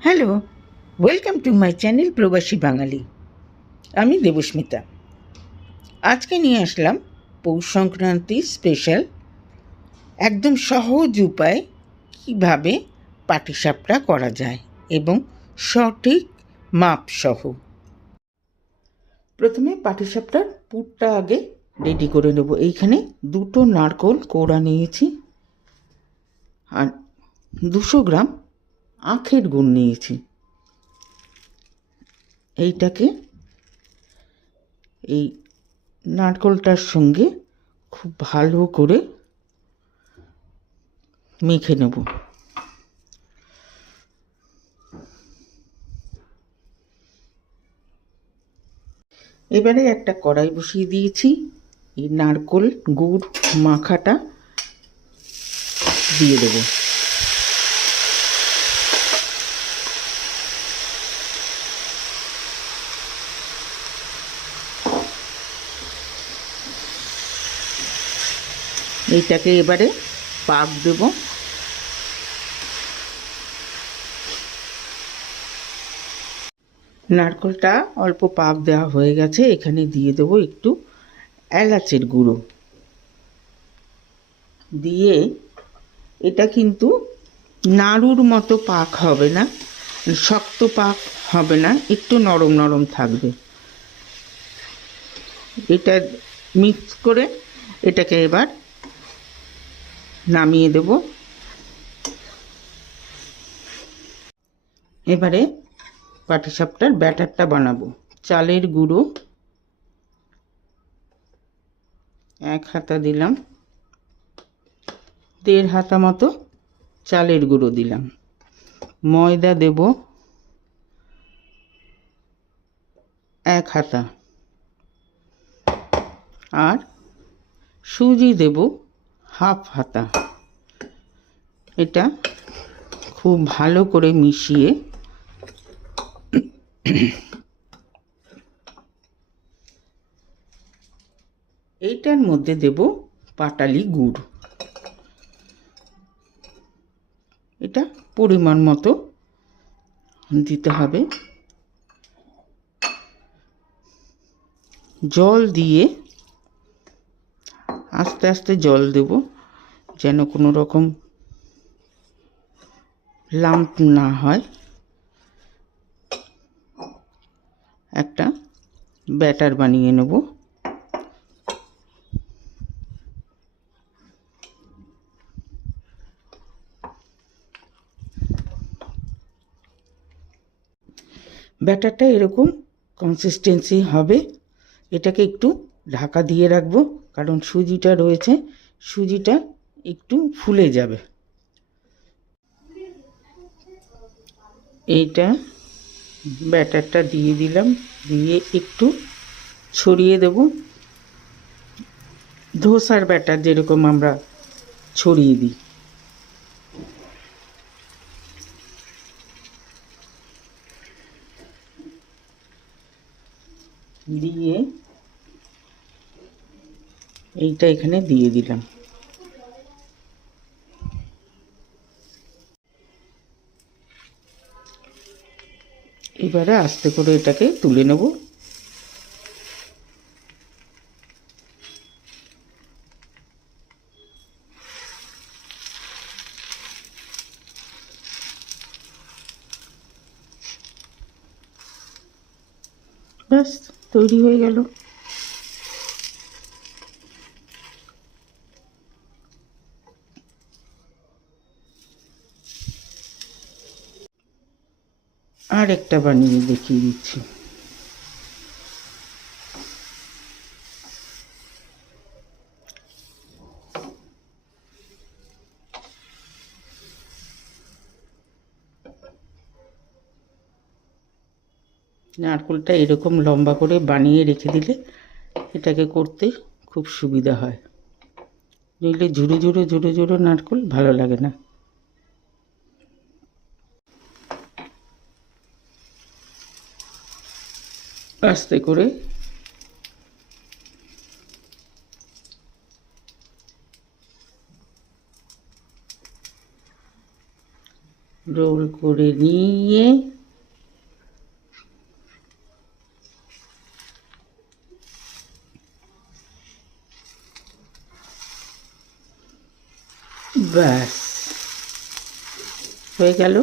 Hello, welcome to my channel প্রবাসী বাঙালি। আমি দেবস্মিতা। আজকে নিয়ে আসলাম পৌষ সংক্রান্তি স্পেশাল একদম সহজ উপায় কীভাবে পাটিসাপটা করা যায় এবং সঠিক মাপসহ। প্রথমে পাটিসাপটার পুরটা আগে রেডি করে নেব। এইখানে 2টো নারকোল কোড়া নিয়েছি আর 200 গ্রাম আখের গুড় নিয়েছি। এইটাকে এই নারকেলটার সঙ্গে খুব ভালো করে মেখে নেব। এবারে একটা কড়াই বসিয়ে দিয়েছি। এই নারকেল গুড় মাখাটা দিয়ে দেব। এইটাকে এবারে পাক দেব। নারকেলটা অল্প পাক দেওয়া হয়ে গেছে। এখানে দিয়ে দেবো একটু এলাচের গুঁড়ো দিয়ে, এটা কিন্তু নাড়ুর মতো পাক হবে না, শক্ত পাক হবে না, একটু নরম নরম থাকবে। এটা মিক্স করে এটাকে এবার নামিয়ে দেব। এবারে পাটিসাপটার ব্যাটারটা বানাবো। চালের গুঁড়ো 1 হাতা দিলাম, 1.5 হাতা মতো চালের গুঁড়ো দিলাম, ময়দা দেব 1 হাতা, আর সুজি দেব 1/2 হাতা। এটা খুব ভালো করে মিশিয়ে এইটার মধ্যে দেব পাটালি গুড়। এটা পরিমাণ মতো দিতে হবে। জল দিয়ে আস্তে আস্তে জল দেব, যেন কোনো রকম লাম্প না হয়। একটা ব্যাটার বানিয়ে নেব। ব্যাটারটা এরকম কনসিস্টেন্সি হবে। এটাকে একটু ঢাকা দিয়ে রাখবো, কারণ সুজিটা রয়েছে, সুজিটা একটু ফুলে যাবে। এইটা ব্যাটারটা দিয়ে দিলাম, দিয়ে একটু ছড়িয়ে দেব। ধোসার ব্যাটার যেরকম আমরা ছড়িয়ে দিই। দিয়ে এইটা এখানে দিয়ে দিলাম। এবারে আস্তে করে এটাকে তুলে নেব। ব্যাস, তৈরি হয়ে গেল। আর একটা বানিয়ে দেখিয়ে দিচ্ছি। নারকেলটা এরকম লম্বা করে বানিয়ে রেখে দিলে এটাকে করতে খুব সুবিধা হয়। নইলে ঝুড়ো ঝুড়ো ঝুড়ো ঝুড়ো নারকেল ভালো লাগে না। আস্তে করে রোল করে নিয়ে ব্যাস হয়ে গেল।